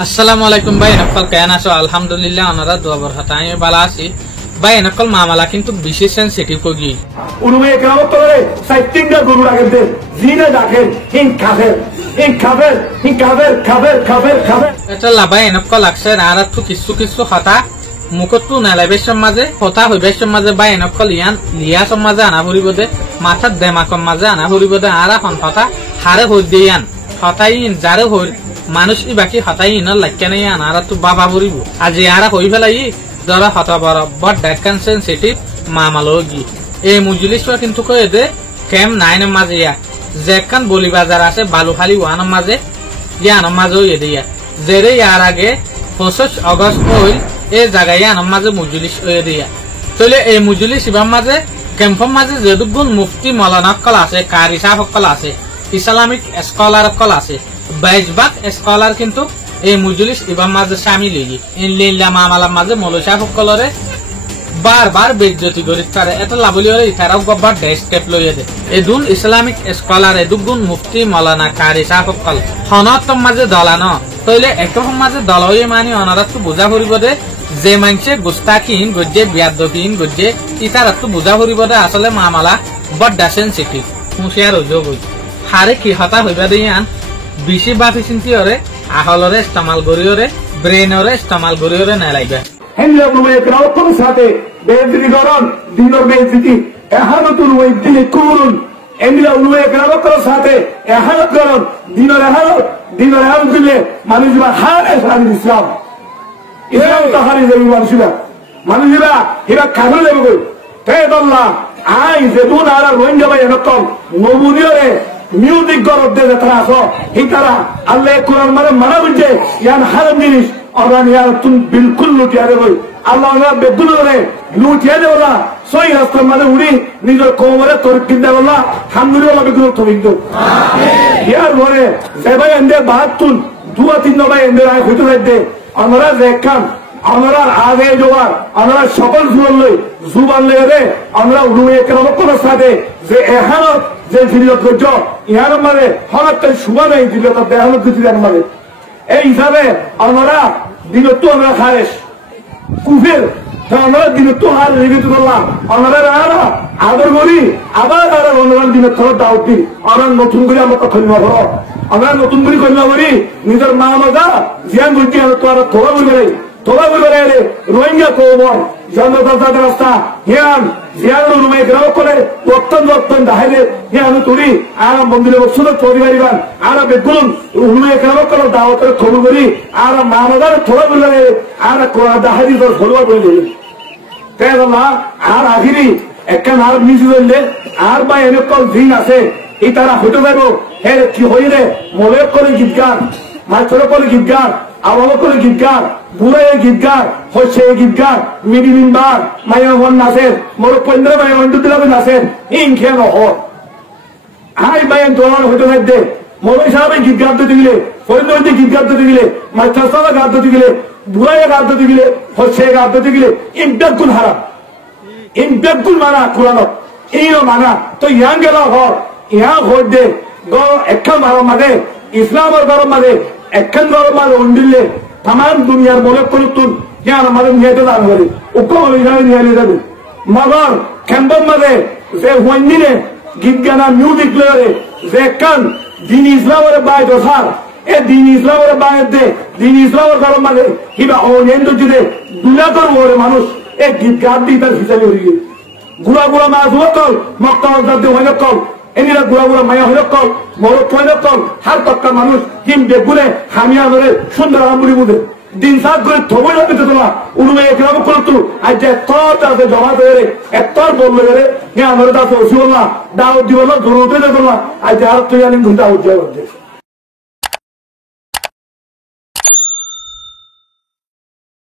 আসসালামু আলাইকুম ভাই নকল কেন আছো আলহামদুলিল্লাহ ওনারা দোয়া বরকত আমি ভালো আছি ভাই নকল মামলা কিন্তু বিশেষ সেন্সিটিভ কগি উনুমে কেরামত করে সাইটিংটা গরু রাখেন দে জিনে ডাকেন হিং কাফের এটা লাভাই নকল লাগছে আর একটু কিছু কথা মুখতো নালাইবের মাঝে কথা হইবের মাঝে ভাই নকল ইয়ান লিয়াস মাঝে আনা ফুরিব দে মাথার দেমাকর মাঝে আনা ফুরিব দে আর এখন কথা হারে হই দিয়ান হতাই যারে হই মানুষ ই বাকি হতাই ইনার লাগে নাই আনারা তো বাবা বরিব আজ ইয়ারা হই ফেলাই যারা হতা বড় বট ডেকান সেন্সিটিভ মামালো গি এই মুজলিস কিন্তু কয়ে দে কেম নাইনের মাঝে ইয়া যেখান বলি বাজার আছে বালুখালী ওয়ানের মাঝে ইয়ানের মাঝেও ইয়ে দিয়া যেরে ইয়ার আগে 25 আগস্ট হইল এই জায়গায় ইয়ানের মাঝে মুজলিস হয়ে দিয়া চলে এই মুজলিস ইবার মাঝে ক্যাম্পের মাঝে যেদুগুণ মুফতি মৌলানা সকল আছে কারি সাহেব সকল আছে ইসলামিক স্কলার সকল আছে 22 ভাগ স্কলার কিন্তু এই মুজলিস ইবার মাঝে সামিল হয়ে ইনলিল্লা মামালার মাঝে মৌলভী সাহেব সকলরে বারবার বেজ্জতি করি পারে এটা লাভলি হলে ইতারাও গব্বার ডে স্টেপ লইয়ে দে এদুন ইসলামিক স্কলার এদুগুণ মুফতি মৌলানা কারি সাহেব সকল হনতম মাঝে দলানো তইলে একরকম মাঝে দল হয়ে মানি অনারাত বুঝা ফুরিব দে যে মানুষে গুস্তাকিন গজ্জে বিয়াদবিন গজ্জে ইতারাত বুঝা ফুরিব দে আসলে মামালা বড্ডা সেন্সিটিভ হুঁশিয়ার অযোগ হারে কি হতা হইবা দিয়ান বেশি বাফি চিন্তি হরে আহলরে ইস্তেমাল করিওরে ব্রেনরে ইস্তেমাল করিওরে না লাগবে হেনলে উনুমে কেরামত সাথে বেইজ্জতি করেন দিনের বেইজ্জতি এহানতুল ওয়াইদিন কুরুন এমলা উনুমে কেরামত সাথে এহানত করেন দিনের এহানত দিলে মানুষরা হারে সারি ইসলাম তাহারি যাবি মানুষরা এরা কাগজ দেবে তে দল্লা আই যেদুন আর রোহিঙ্গা ভাই এরকম নমুনিয়রে মিউজিক গরব দে তারা আসো এই তারা আল্লাহ কোরআন মারা বুঝছে ইয়ান হারাম জিনিস অরান ইয়ার তুমি বিলকুল লুটিয়া দেবো আল্লাহ বেদুল করে লুটিয়া দেবো না সই রাস্তার মানে উড়ি নিজের কোমরে তোর কিনতে বললা হামদুলিল্লাহ বেগুলো তো কিন্তু ইয়ার ঘরে যে ভাই এন্দে বাহাত্তুন 2-3 ভাই এন্দে রায় হইতে থাকবে আমরা দেখান আমরা আগে যাওয়ার আমরা সকল জুবান লেগে আমরা উড়ুয়ে কেরামতের সাথে যে এহানত যে জিনিয়ত করছ ইহার মানে হঠাৎ শুভা নেই জিনিয়ত দেহানত দিতে মানে এই হিসাবে আমরা দিনতো আমরা খারেস কুফের আমরা দিনতো হার রেগে করলাম আমরা আদর করি আবার অন্যান্য দিনের থর দাওয়াত দিই আমরা নতুন করে আমরা কথা নিবা আমরা নতুন করে কন্যা করি নিজের মা মাজা জিয়ান বুঝি তোরা থোড়া বলবে রোহিঙ্গা কৌবর জনতা রাস্তা হিয়ান জিয়ান রুমে গ্রাম করে রক্তন দাহাইলে হিয়ান তুলি আর মন্দিরে বসুন পরিবারিবান আর বেগুন রুমে গ্রাম করে দাওয়াতের খবর করি আর মা মাদার থোড়া বলবে আর দাহারি তোর ফলোয়া বলে তাই না আর আহিরি একখান আর মিশে ধরলে আর বা এনেকল দিন আছে এই তারা হইতে যাবো হে কি হইলে মনে করে গীত গান মাছের করে গীত গান আওয়াজ করে গীত গান বুড়ে গীত গান হচ্ছে গীত গান মিডিলিন বার মায়া হন নাচেন মোর 15 মায়া হন দিলাবে নাচেন ইন খেয়ে নহ আই বাইন তোলার হইতে থাকবে মৌলভী সাহেব গীত গান দিতে গেলে ফরিদ গীত গান দিতে গেলে মাস্টার সাহেব গান দিতে গেলে বুড়াই গান দিতে গেলে হচ্ছে গান দিতে গেলে ইমদাদুল হারাম ইমদাদুল মানা কোরআনত এই মানা তো ইয়াং গেল হর ইয়া ভোট দে একখান গরম মাঝে ইসলামের গরম মাঝে একখান গরম মাঝে উন্ডিলে তাম দুনিয়ার মনে করতুন ইয়ার আমাদের নিয়ে দান করি উকম নিয়ে যাবে মগর ক্যাম্পের মাঝে যে হইনিনে গীত গানা মিউজিক প্লেয়ারে যে একখান দিন ইসলামের বাই দশার এ দিন ইসলামের বায়ের দে দিন ইসলামের গরম মাঝে কিবা অনেন্দ্র দিলে দুলাতর ওরে মানুষ এ গীত গান দিয়ে তার হিসাবে হয়ে গিয়ে গুড়া মাছ হকল মক্কা হয়ে কল এনিরা গুড়া মায়া হইল কল মরক হইল কল হার তক্কা মানুষ হিম বেগুনে হামিয়া ধরে সুন্দর আমুড়ি বুঝে দিন সাত করে থবই লাগতে তোলা উনুমে একরাম করতো আজ যে এতটা আছে জমা ধরে এত বললে গেলে হ্যাঁ আমার দাস ওসি বললাম দাও দিব না জরুরতে দেখলাম আজ যে আর তুই জানি ঘুমটা উজ্জ্বল হচ্ছে